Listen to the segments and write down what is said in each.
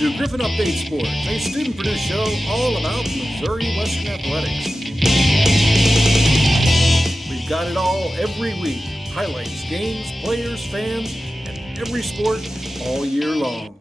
to Griffon Update Sports, a student-produced show all about Missouri Western athletics. We've got it all every week. Highlights, games, players, fans, and every sport all year long.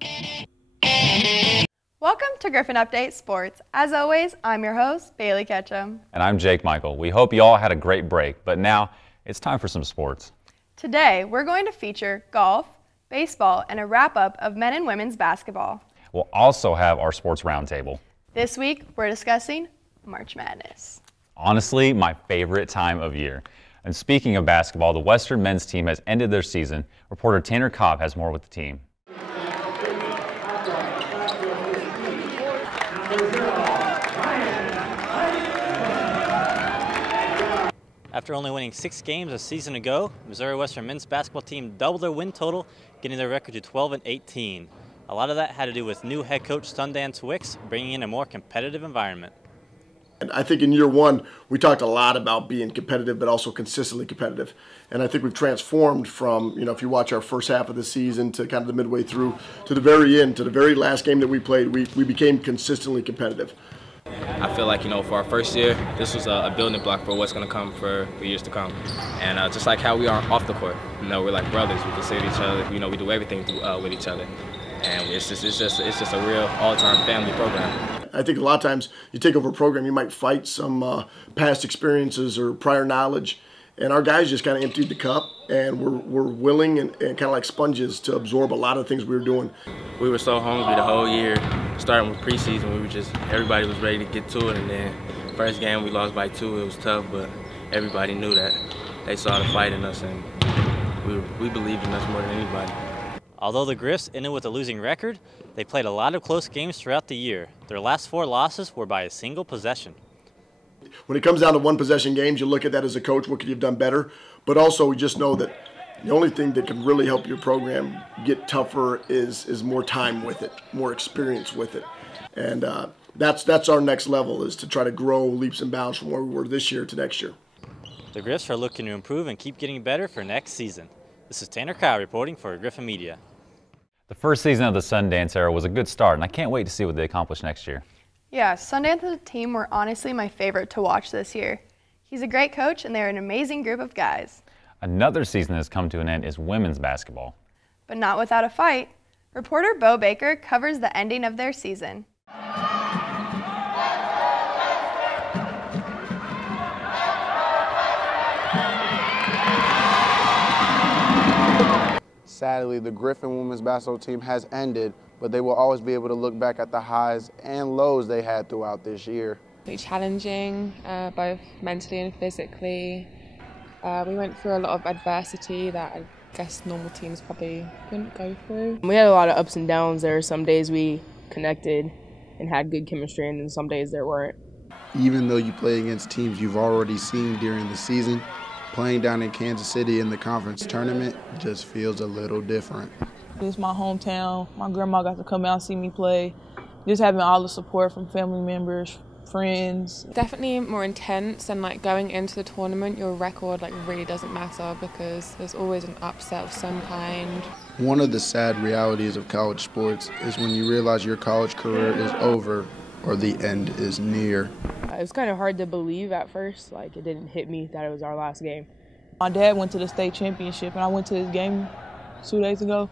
Welcome to Griffon Update Sports. As always, I'm your host, Bailey Ketchum. And I'm Jake Michael. We hope you all had a great break, but now it's time for some sports. Today, we're going to feature golf, baseball, and a wrap-up of men and women's basketball. We'll also have our sports roundtable. This week, we're discussing March Madness. Honestly, my favorite time of year. And speaking of basketball, the Western men's team has ended their season. Reporter Tanner Cobb has more with the team. After only winning 6 games a season ago, Missouri Western men's basketball team doubled their win total, getting their record to 12-18. A lot of that had to do with new head coach Sundance Wicks bringing in a more competitive environment. And I think in year one, we talked a lot about being competitive, but also consistently competitive. And I think we've transformed from, if you watch our first half of the season to kind of the midway through to the very end, to the very last game that we played, we became consistently competitive. I feel like, for our first year, this was a building block for what's going to come for years to come. And just like how we are off the court, we're like brothers. We consider each other. We do everything with each other. And it's just a real all-time family program. I think a lot of times you take over a program, you might fight some past experiences or prior knowledge. And our guys just kind of emptied the cup, and we're willing and kind of like sponges to absorb a lot of things we were doing. We were so hungry the whole year, starting with preseason. Everybody was ready to get to it, and then first game we lost by 2. It was tough, but everybody knew that. They saw the fight in us, and we believed in us more than anybody. Although the Griffs ended with a losing record, they played a lot of close games throughout the year. Their last 4 losses were by a single possession. When it comes down to one-possession games, you look at that as a coach, what could you have done better? But also we just know that the only thing that can really help your program get tougher is more time with it, more experience with it. And that's our next level, is to try to grow leaps and bounds from where we were this year to next year. The Griffs are looking to improve and keep getting better for next season. This is Tanner Cobb reporting for Griffon Media. The first season of the Sundance era was a good start, and I can't wait to see what they accomplish next year. Yeah, Sundance's team were honestly my favorite to watch this year. He's a great coach, and they're an amazing group of guys. Another season that's come to an end is women's basketball. But not without a fight. Reporter Bo Baker covers the ending of their season. Sadly, the Griffon women's basketball team has ended, but they will always be able to look back at the highs and lows they had throughout this year. Challenging, both mentally and physically. We went through a lot of adversity that I guess normal teams probably couldn't go through. We had a lot of ups and downs. There were some days we connected and had good chemistry, and then some days there weren't. Even though you play against teams you've already seen during the season, playing down in Kansas City in the conference tournament just feels a little different. It's my hometown. My grandma got to come out and see me play. Just having all the support from family members, friends. Definitely more intense, and going into the tournament, your record really doesn't matter because there's always an upset of some kind. One of the sad realities of college sports is when you realize your college career is over or the end is near. It was kind of hard to believe at first. It didn't hit me that it was our last game. My dad went to the state championship, and I went to his game 2 days ago.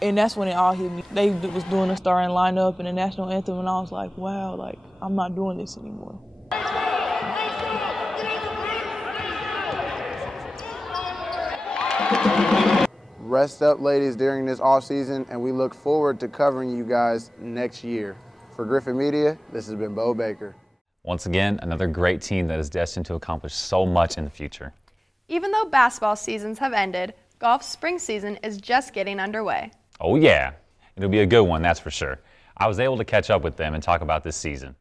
And that's when it all hit me. They was doing the starting lineup and the national anthem, and I was like, wow, I'm not doing this anymore. Rest up, ladies, during this off season, and we look forward to covering you guys next year. For Griffon Media, this has been Bo Baker. Once again, another great team that is destined to accomplish so much in the future. Even though basketball seasons have ended, golf's spring season is just getting underway. Oh yeah, it'll be a good one, that's for sure. I was able to catch up with them and talk about this season.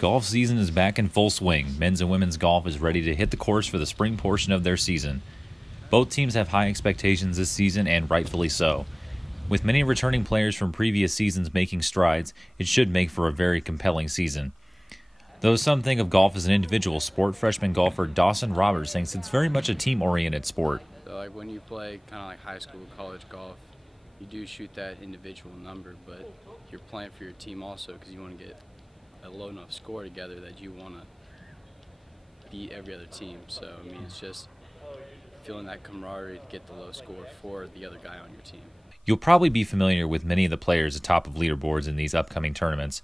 Golf season is back in full swing. Men's and women's golf is ready to hit the course for the spring portion of their season. Both teams have high expectations this season, and rightfully so. With many returning players from previous seasons making strides, it should make for a very compelling season. Though some think of golf as an individual sport, freshman golfer Dawson Roberts thinks it's very much a team-oriented sport. So when you play kind of like high school, college golf, you do shoot that individual number, but you're playing for your team also because you want to get a low enough score together that you want to beat every other team. So, I mean, it's just feeling that camaraderie to get the low score for the other guy on your team. You'll probably be familiar with many of the players atop of leaderboards in these upcoming tournaments.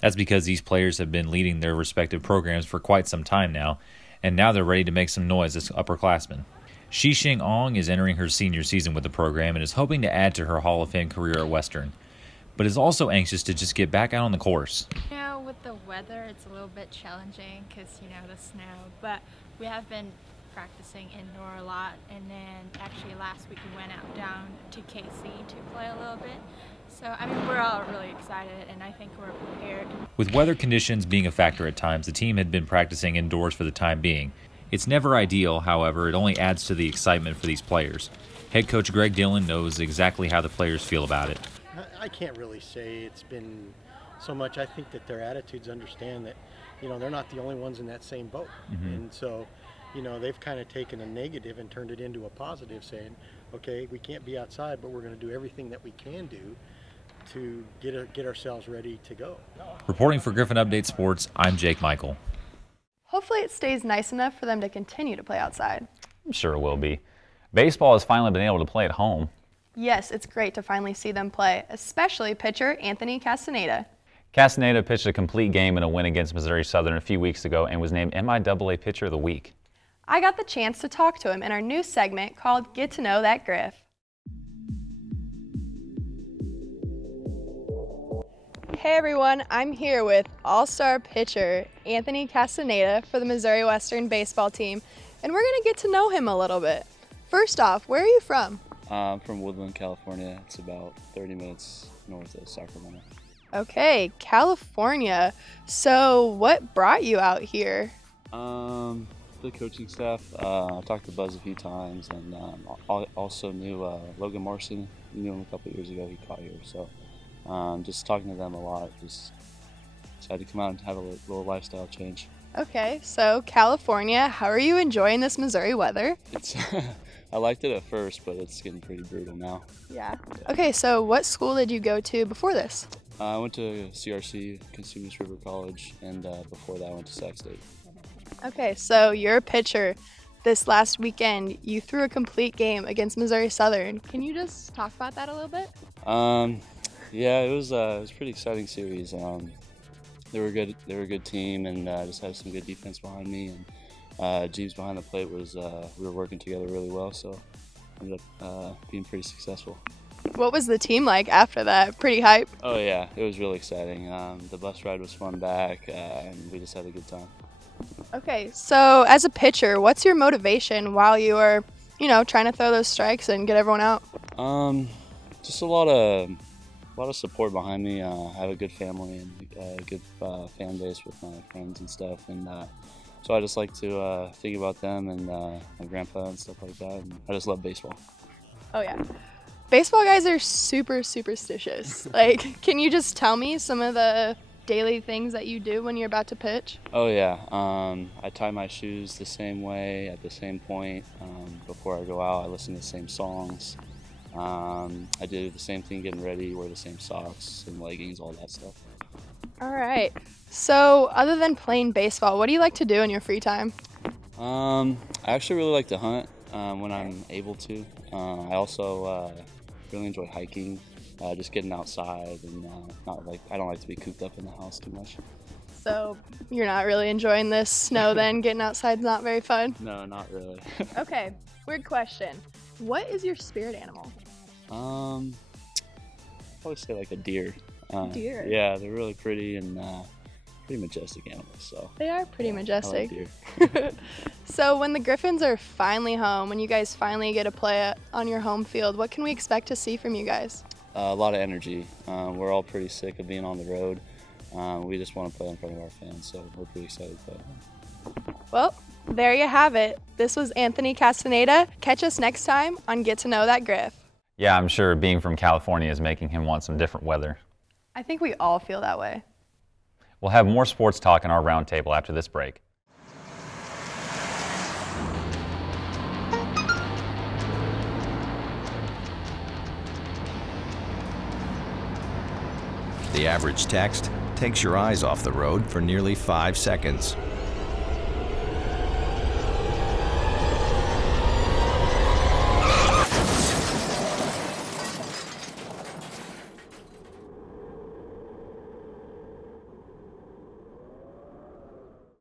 That's because these players have been leading their respective programs for quite some time now, and now they're ready to make some noise as upperclassmen. Shixing Ong is entering her senior season with the program and is hoping to add to her Hall of Fame career at Western, but is also anxious to just get back out on the course. You know, with the weather, it's a little bit challenging because, you know, the snow, but we have been practicing indoor a lot, and then actually last week we went out down to KC to play a little bit. So, I mean, we're all really excited, and I think we're prepared. With weather conditions being a factor at times, the team had been practicing indoors for the time being. It's never ideal, however, it only adds to the excitement for these players. Head coach Greg Dillon knows exactly how the players feel about it. I can't really say it's been so much. I think that their attitudes understand that, you know, they're not the only ones in that same boat. And so, you know, they've kind of taken a negative and turned it into a positive, saying, okay, we can't be outside, but we're going to do everything that we can do to get ourselves ready to go. Reporting for Griffon Update Sports, I'm Jake Michael. Hopefully it stays nice enough for them to continue to play outside. I'm sure it will be. Baseball has finally been able to play at home. Yes, it's great to finally see them play, especially pitcher Anthony Castaneda. Castaneda pitched a complete game in a win against Missouri Southern a few weeks ago and was named MIAA Pitcher of the Week. I got the chance to talk to him in our new segment called Get to Know That Griff. Hey everyone, I'm here with all-star pitcher Anthony Castaneda for the Missouri Western baseball team, and we're going to get to know him a little bit. First off, where are you from? I'm from Woodland, California. It's about 30 minutes north of Sacramento. Okay, California. So what brought you out here? The coaching staff. I talked to Buzz a few times, and also knew Logan Morrison. You knew him a couple years ago. He caught here, so just talking to them a lot. Just decided to come out and have a little lifestyle change. Okay, so California. How are you enjoying this Missouri weather? It's I liked it at first, but it's getting pretty brutal now. Yeah. Okay, so what school did you go to before this? I went to CRC, Consumers River College, and before that I went to Sac State. Okay, so you're a pitcher. This last weekend, you threw a complete game against Missouri Southern. Can you just talk about that a little bit? Yeah, it was a pretty exciting series. They were good. They were a good team, and just had some good defense behind me. And Jeeves behind the plate was we were working together really well, so ended up being pretty successful. What was the team like after that? Pretty hype? Oh yeah, it was really exciting. The bus ride was fun back, and we just had a good time. Okay, so as a pitcher, what's your motivation while you are, you know, trying to throw those strikes and get everyone out? Just a lot of support behind me. I have a good family and a good fan base with my friends and stuff, and so I just like to think about them and my grandpa and stuff like that. And I just love baseball. Oh yeah. Baseball guys are super superstitious. Like, can you just tell me some of the daily things that you do when you're about to pitch? Oh yeah, I tie my shoes the same way at the same point. Before I go out, I listen to the same songs. I do the same thing getting ready, wear the same socks and leggings, all that stuff. All right. So other than playing baseball, what do you like to do in your free time? I actually really like to hunt when I'm able to. I also really enjoy hiking, just getting outside, and I don't like to be cooped up in the house too much. So you're not really enjoying this snow then? Getting outside's not very fun? No, not really. Okay, weird question. What is your spirit animal? I'd probably say like a deer. Deer? Yeah, they're really pretty and pretty majestic animals. So they are pretty majestic. I like deer. So when the Griffons are finally home, when you guys finally get to play on your home field, what can we expect to see from you guys? A lot of energy. We're all pretty sick of being on the road. We just want to play in front of our fans, so we're pretty excited to play. Well, there you have it. This was Anthony Castaneda. Catch us next time on Get to Know That Griff. Yeah, I'm sure being from California is making him want some different weather. I think we all feel that way. We'll have more sports talk in our roundtable after this break. The average text takes your eyes off the road for nearly 5 seconds.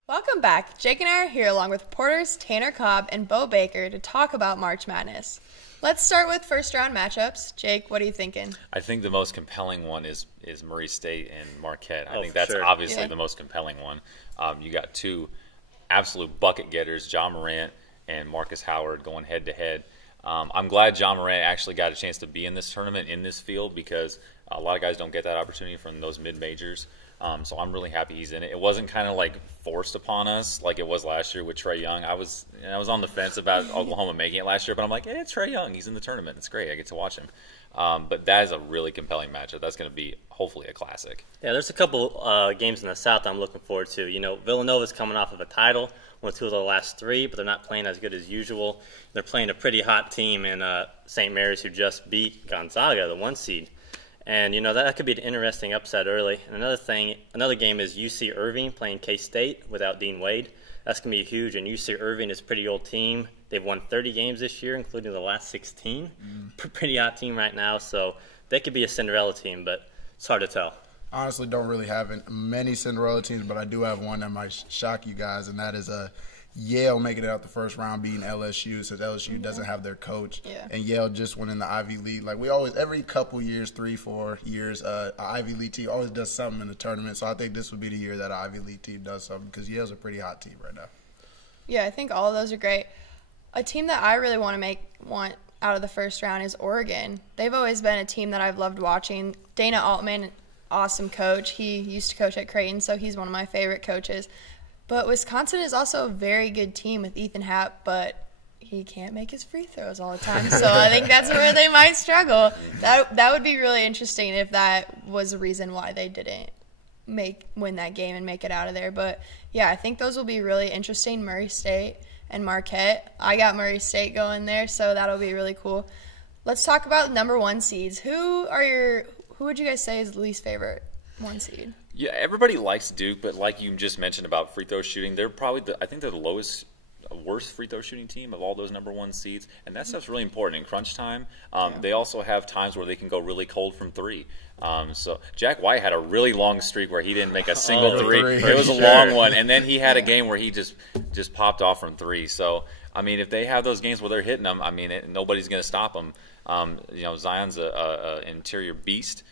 Welcome back. Jake and I are here along with reporters Tanner Cobb and Bo Baker to talk about March Madness. Let's start with first round matchups. Jake, what are you thinking? I think the most compelling one is Murray State and Marquette. I think that's obviously the most compelling one. You got two absolute bucket getters, John Morant and Marcus Howard, going head to head. I'm glad John Morant actually got a chance to be in this tournament, in this field, because a lot of guys don't get that opportunity from those mid-majors. So I'm really happy he's in it. It wasn't kind of like forced upon us like it was last year with Trae Young. I was on the fence about Oklahoma making it last year, but I'm like, it's Trae Young. He's in the tournament. It's great. I get to watch him. But that is a really compelling matchup. That's going to be hopefully a classic. Yeah, there's a couple games in the South I'm looking forward to. You know, Villanova's coming off of a title, won 2 of the last 3, but they're not playing as good as usual. They're playing a pretty hot team in St. Mary's, who just beat Gonzaga, the 1 seed. And, you know, that could be an interesting upset early. And another game is UC Irving playing K-State without Dean Wade. That's going to be huge. And UC Irving is a pretty old team. They've won 30 games this year, including the last 16. Pretty hot team right now. So they could be a Cinderella team, but it's hard to tell. Honestly, don't really have many Cinderella teams, but I do have one that might shock you guys, and that is Yale making it out the first round, beating LSU, since LSU doesn't have their coach. Yeah. And Yale just went in the Ivy League. Like, we always, every couple years, 3-4 years, an Ivy League team always does something in the tournament. So I think this would be the year that an Ivy League team does something, because Yale's a pretty hot team right now. Yeah, I think all of those are great. A team that I really want out of the first round is Oregon. They've always been a team that I've loved watching. Dana Altman, awesome coach. He used to coach at Creighton, so he's one of my favorite coaches. But Wisconsin is also a very good team with Ethan Happ, but he can't make his free throws all the time. So I think that's where they might struggle. That would be really interesting if that was a reason why they didn't win that game and make it out of there. But, yeah, I think those will be really interesting, Murray State and Marquette. I got Murray State going there, so that'll be really cool. Let's talk about number 1 seeds. Who would you guys say is the least favorite 1 seed? Yeah, everybody likes Duke, but like you just mentioned about free throw shooting, they're probably I think they're the worst free throw shooting team of all those number 1 seeds, and that stuff's really important in crunch time. They also have times where they can go really cold from 3. So Jack White had a really long streak where he didn't make a single three. It was a long one, and then he had a game where he just popped off from 3. So I mean, if they have those games where they're hitting them, I mean, nobody's going to stop them. You know, Zion's an interior beast.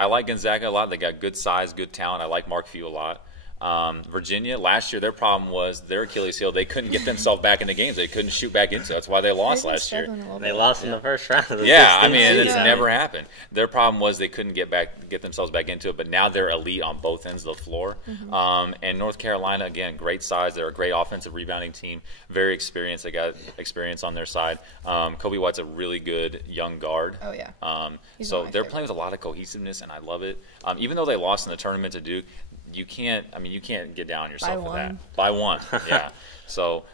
I like Gonzaga a lot. They got good size, good talent. I like Mark Few a lot. Virginia, last year, their problem was their Achilles heel. They couldn't get themselves back into games. They couldn't shoot back into it. That's why they lost last year. They lost in the first round of the I mean, it's never happened. Their problem was they couldn't get themselves back into it, but now they're elite on both ends of the floor. And North Carolina, again, great size. They're a great offensive rebounding team, very experienced. They got experience on their side. Kobe White's a really good young guard. Oh, yeah. So they're playing with a lot of cohesiveness, and I love it. Even though they lost in the tournament to Duke, you can't get down on yourself for that. By one, yeah. So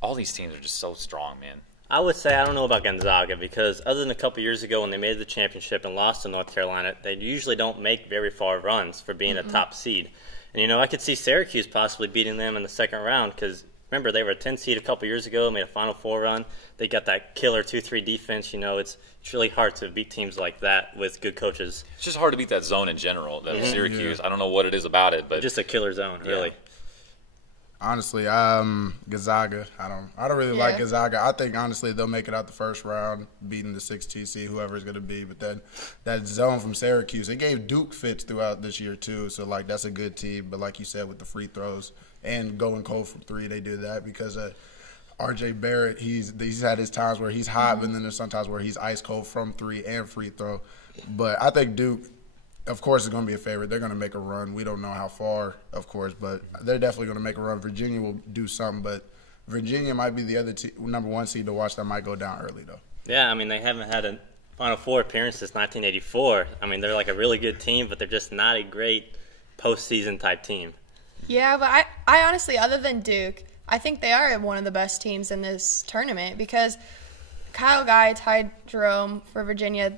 all these teams are just so strong, man. I would say I don't know about Gonzaga, because other than a couple years ago when they made the championship and lost to North Carolina, they usually don't make very far runs for being a top seed. And, you know, I could see Syracuse possibly beating them in the second round, because remember, they were a 10 seed a couple years ago, made a Final Four run. They got that killer 2-3 defense. You know, it's really hard to beat teams like that with good coaches. It's just hard to beat that zone in general, that Syracuse. I don't know what it is about it, but just a killer zone, really. Honestly, Gonzaga. I don't really like Gonzaga. I think, honestly, they'll make it out the first round, beating the 6 seed, whoever it's going to be. But then that zone from Syracuse, it gave Duke fits throughout this year too. So, like, that's a good team. But like you said, with the free throws and going cold from 3, they do that because R.J. Barrett, he's had his times where he's hot, but then there's sometimes where he's ice cold from 3 and free throw. But I think Duke, of course, is going to be a favorite. They're going to make a run. We don't know how far, of course, but they're definitely going to make a run. Virginia will do something, but Virginia might be the other number 1 seed to watch that might go down early, though. Yeah, I mean, they haven't had a Final Four appearance since 1984. I mean, they're like a really good team, but they're just not a great postseason type team. Yeah, but I honestly, other than Duke, I think they are one of the best teams in this tournament because Kyle Guy, Ty Jerome for Virginia,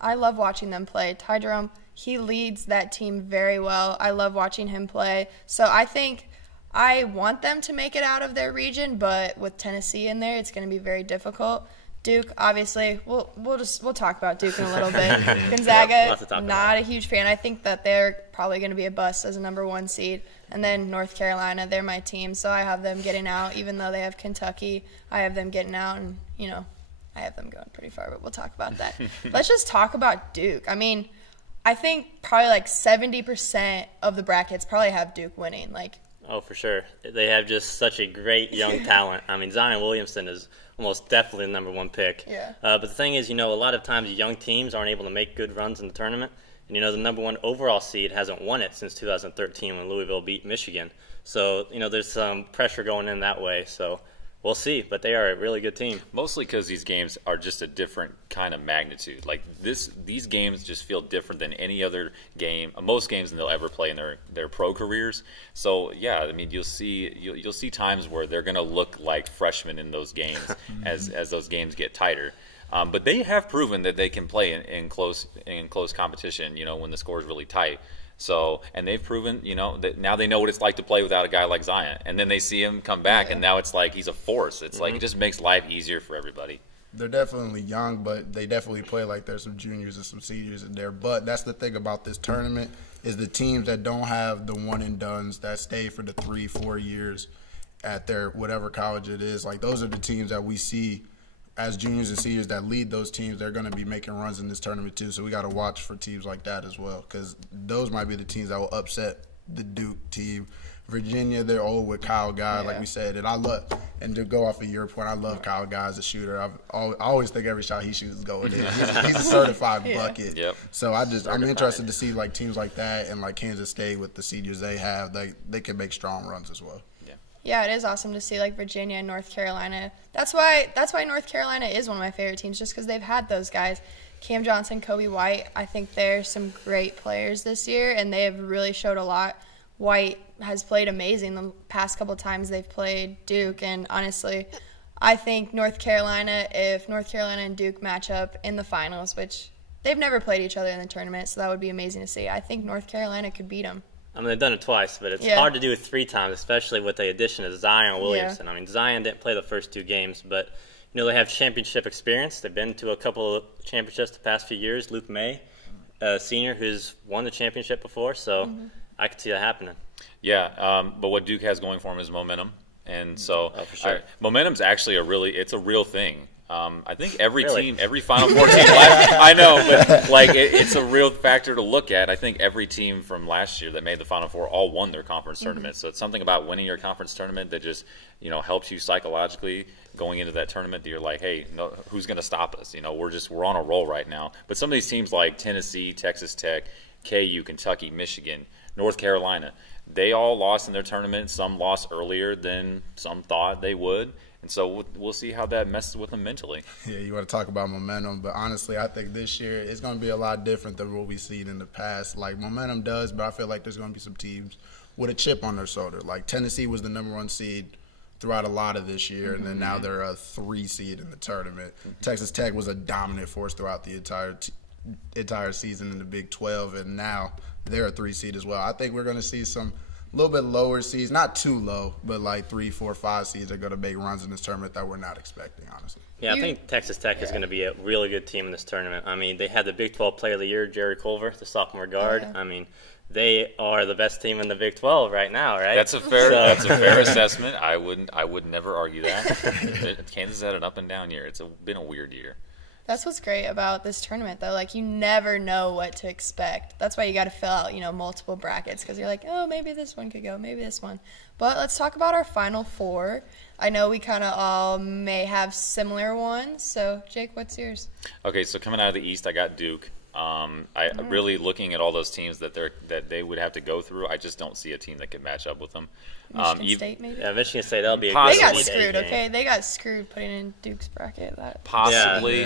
I love watching them play. Ty Jerome, he leads that team very well. I love watching him play. So I think I want them to make it out of their region, but with Tennessee in there, it's going to be very difficult. Duke, obviously, we'll talk about Duke in a little bit. Gonzaga, not a huge fan. I think that they're probably going to be a bust as a #1 seed. And then North Carolina, they're my team, so I have them getting out. Even though they have Kentucky, I have them getting out, and I have them going pretty far. But we'll talk about that. Let's just talk about Duke. I mean, I think probably like 70% of the brackets probably have Duke winning. Oh, for sure. They have just such a great young talent. I mean, Zion Williamson is almost definitely the #1 pick. Yeah. But the thing is, a lot of times young teams aren't able to make good runs in the tournament. And, the #1 overall seed hasn't won it since 2013 when Louisville beat Michigan. So, there's some pressure going in that way. So we'll see. But they are a really good team. Mostly because these games are just a different kind of magnitude. Like these games just feel different than any other game, most games that they'll ever play in their pro careers. So yeah, I mean you'll see times where they're going to look like freshmen in those games as those games get tighter. But they have proven that they can play in close competition. When the score is really tight. So, and they've proven, that now they know what it's like to play without a guy like Zion. And then they see him come back, and now it's like he's a force. It's like it just makes life easier for everybody. They're definitely young, but they definitely play like there's some juniors and some seniors in there. But that's the thing about this tournament is the teams that don't have the one-and-dones that stay for the 3-4 years at their whatever college it is. Like, those are the teams that we see as juniors and seniors that lead those teams. They're going to be making runs in this tournament too, so we got to watch for teams like that as well, because those might be the teams that will upset the Duke team. Virginia, they're old with Kyle Guy, like we said, and to go off of your point, I love Kyle Guy as a shooter. I always think every shot he shoots is going in. He's a certified bucket. Yep. So I'm interested to see like teams like that and like Kansas State with the seniors they have. They can make strong runs as well. Yeah, it is awesome to see like Virginia and North Carolina. That's why North Carolina is one of my favorite teams, just because they've had those guys. Cam Johnson, Kobe White, I think they're some great players this year, and they have really showed a lot. White has played amazing the past couple times they've played Duke, and honestly, I think if North Carolina and Duke match up in the finals, which they've never played each other in the tournament, so that would be amazing to see. I think North Carolina could beat them. I mean, they've done it twice, but it's hard to do it 3 times, especially with the addition of Zion Williamson. I mean, Zion didn't play the first 2 games, but, they have championship experience. They've been to a couple of championships the past few years. Luke May, a senior who's won the championship before, so I could see that happening. Yeah, but what Duke has going for him is momentum. And so momentum's actually it's a real thing. I think every team, every Final Four team I know, but it's a real factor to look at. I think every team from last year that made the Final Four all won their conference tournament. So it's something about winning your conference tournament that just, helps you psychologically going into that tournament that you're like, hey, no, who's going to stop us? We're on a roll right now. But some of these teams like Tennessee, Texas Tech, KU, Kentucky, Michigan, North Carolina, they all lost in their tournament. Some lost earlier than some thought they would. And so we'll see how that messes with them mentally. Yeah, you want to talk about momentum, but honestly, I think this year it's going to be a lot different than what we've seen in the past. Like, momentum does, but I feel like there's going to be some teams with a chip on their shoulder. Like, Tennessee was the #1 seed throughout a lot of this year, and then now they're a 3 seed in the tournament. Texas Tech was a dominant force throughout the entire season in the Big 12, and now they're a 3 seed as well. I think we're going to see some a little bit lower seeds, not too low, but like 3, 4, 5 seeds are going to make runs in this tournament that we're not expecting, honestly. Yeah, I think Texas Tech is going to be a really good team in this tournament. I mean, they had the Big 12 Player of the Year, Jerry Culver, the sophomore guard. I mean, they are the best team in the Big 12 right now, right? That's a fair assessment. I would never argue that. Kansas had an up and down year. It's been a weird year. That's what's great about this tournament, though. Like, you never know what to expect. That's why you got to fill out, multiple brackets, because you're like, oh, maybe this one could go, maybe this one. But let's talk about our Final Four. I know we kind of all may have similar ones. So, Jake, what's yours? Okay, so coming out of the East, I got Duke. Really looking at all those teams that they would have to go through, I just don't see a team that could match up with them. Michigan State, maybe? Yeah, Michigan State, that'll be a good They got screwed, okay? They got screwed putting in Duke's bracket. Possibly,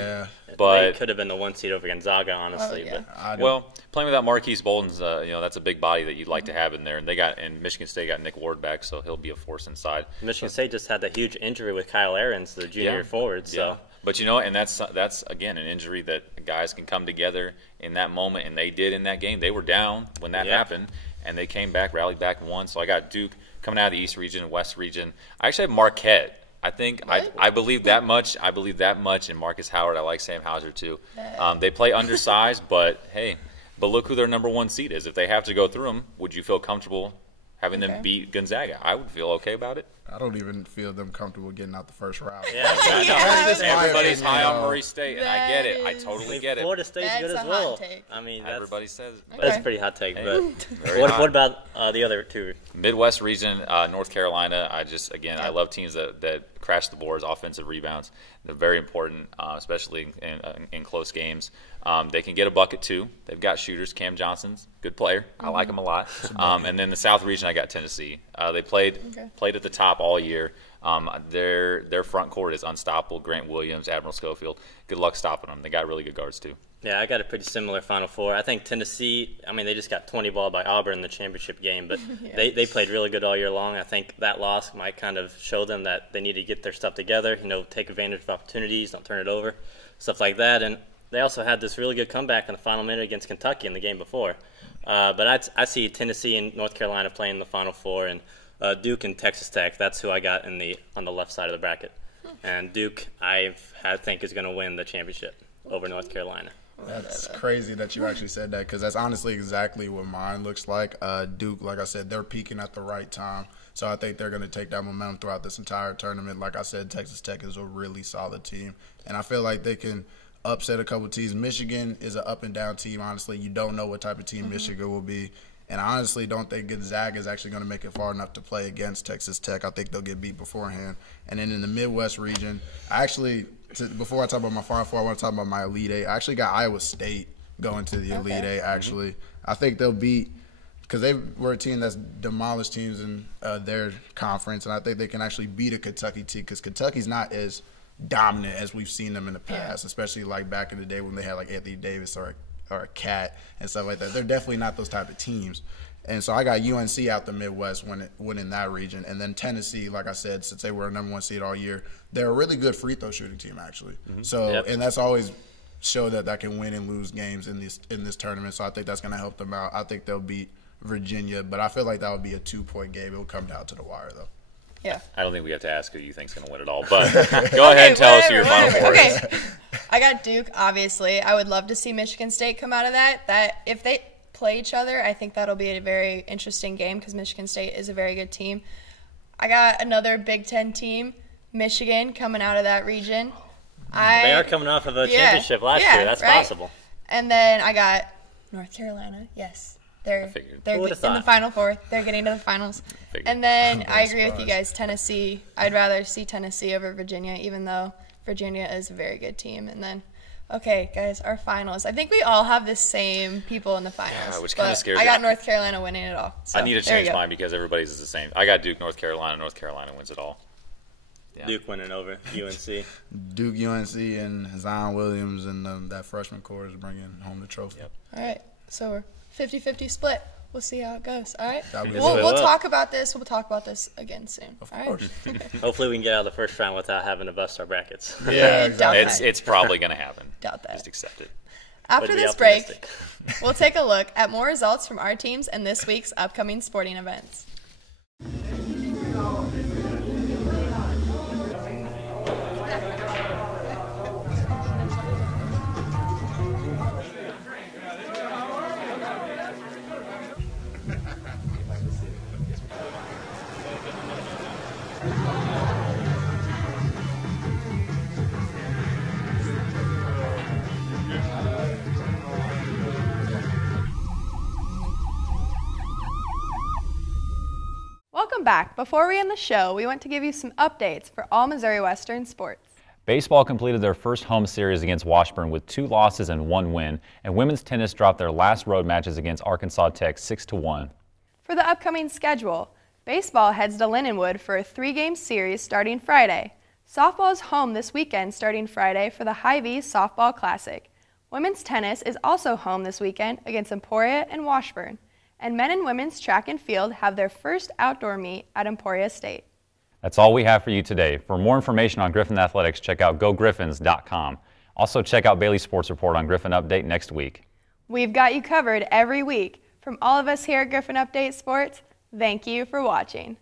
but they could have been the 1 seed over Gonzaga, honestly. Well, playing without Marquise Bolden's, that's a big body that you'd like to have in there. And Michigan State got Nick Ward back, so he'll be a force inside. Michigan State just had that huge injury with Kyle Ahrens, the junior forward. So. But and that's again an injury that guys can come together in that moment, and they did in that game. They were down when that happened, and they came back, rallied back, and won. So I got Duke coming out of the East region, West region. I actually have Marquette. I think I believe that much. I believe that much in Marcus Howard. I like Sam Hauser too. They play undersized, but hey, look who their #1 seed is. If they have to go through them, would you feel comfortable having them beat Gonzaga? I would feel okay about it. I don't even feel them comfortable getting out the first round. Everybody's high on Murray State, and I get it. I totally get it. Florida State's good as well. I mean, everybody says that's a pretty hot take. But what about the other two? Midwest region, North Carolina. I love teams that crash the boards, offensive rebounds. They're very important, especially in close games. They can get a bucket too. They've got shooters. Cam Johnson's good player. I like him a lot. And then the South region, I got Tennessee. They played at the top all year. Their front court is unstoppable. Grant Williams, Admiral Schofield. Good luck stopping them. They got really good guards too. Yeah, I got a pretty similar Final Four. I think Tennessee, I mean, they just got 20 ball by Auburn in the championship game, but they played really good all year long. I think that loss might kind of show them that they need to get their stuff together, take advantage of opportunities, don't turn it over, stuff like that. And they also had this really good comeback in the final minute against Kentucky in the game before. But I see Tennessee and North Carolina playing the Final Four, and Duke and Texas Tech. That's who I got on the left side of the bracket. And Duke, I think, is going to win the championship over North Carolina. That's crazy that you actually said that, because that's honestly exactly what mine looks like. Duke, like I said, they're peaking at the right time. So I think they're going to take that momentum throughout this entire tournament. Like I said, Texas Tech is a really solid team. And I feel like they can upset a couple teams. Michigan is an up-and-down team, honestly. You don't know what type of team Michigan will be. And I honestly don't think Gonzaga is actually going to make it far enough to play against Texas Tech. I think they'll get beat beforehand. And then in the Midwest region, before I talk about my Final Four, I want to talk about my Elite Eight. I actually got Iowa State going to the Elite Eight, actually. I think they'll beat, because they were a team that's demolished teams in their conference, and I think they can actually beat a Kentucky team, because Kentucky's not as dominant as we've seen them in the past, especially like back in the day when they had like Anthony Davis or a Cat and stuff like that. They're definitely not those type of teams. And so I got UNC out the Midwest winning that region. And then Tennessee, like I said, since they were a #1 seed all year, they're a really good free throw shooting team, actually. So and that's always showed that can win and lose games in this tournament. So I think that's going to help them out. I think they'll beat Virginia, but I feel like that would be a 2-point game. It will come down to the wire, though. Yeah. I don't think we have to ask who you think's going to win it all, but go ahead and tell us who your Final Four is. I got Duke, obviously. I would love to see Michigan State come out of that. That if they play each other, I think that'll be a very interesting game, because Michigan State is a very good team. I got another Big Ten team, Michigan, coming out of that region. They are coming off of a championship last year. That's possible. And then I got North Carolina. Yes. They're in the Final Four. They're getting to the finals. And then I agree with you guys, Tennessee. I'd rather see Tennessee over Virginia, even though Virginia is a very good team. And then, okay, guys, our finals. I think we all have the same people in the finals. Yeah, which kind of scares me. I got North Carolina winning it all. So I need to change mine because everybody's the same. I got Duke, North Carolina. North Carolina wins it all. Yeah. Duke winning over UNC. Duke, UNC, and Zion Williams and that freshman core is bringing home the trophy. Yep. All right, so we're 50-50 split. We'll see how it goes. All right. We'll talk about this. We'll talk about this again soon. Of course. Hopefully we can get out of the first round without having to bust our brackets. Yeah, exactly. It's probably going to happen. Doubt that. Just accept it. After this break, we'll take a look at more results from our teams and this week's upcoming sporting events. Welcome back. Before we end the show, we want to give you some updates for all Missouri Western sports. Baseball completed their first home series against Washburn with 2 losses and 1 win, and women's tennis dropped their last road matches against Arkansas Tech 6-1. For the upcoming schedule, baseball heads to Lindenwood for a 3-game series starting Friday. Softball is home this weekend starting Friday for the Hy-Vee Softball Classic. Women's tennis is also home this weekend against Emporia and Washburn. And men and women's track and field have their first outdoor meet at Emporia State. That's all we have for you today. For more information on Griffon Athletics, check out gogriffons.com. Also, check out Bailey's Sports Report on Griffon Update next week. We've got you covered every week. From all of us here at Griffon Update Sports, thank you for watching.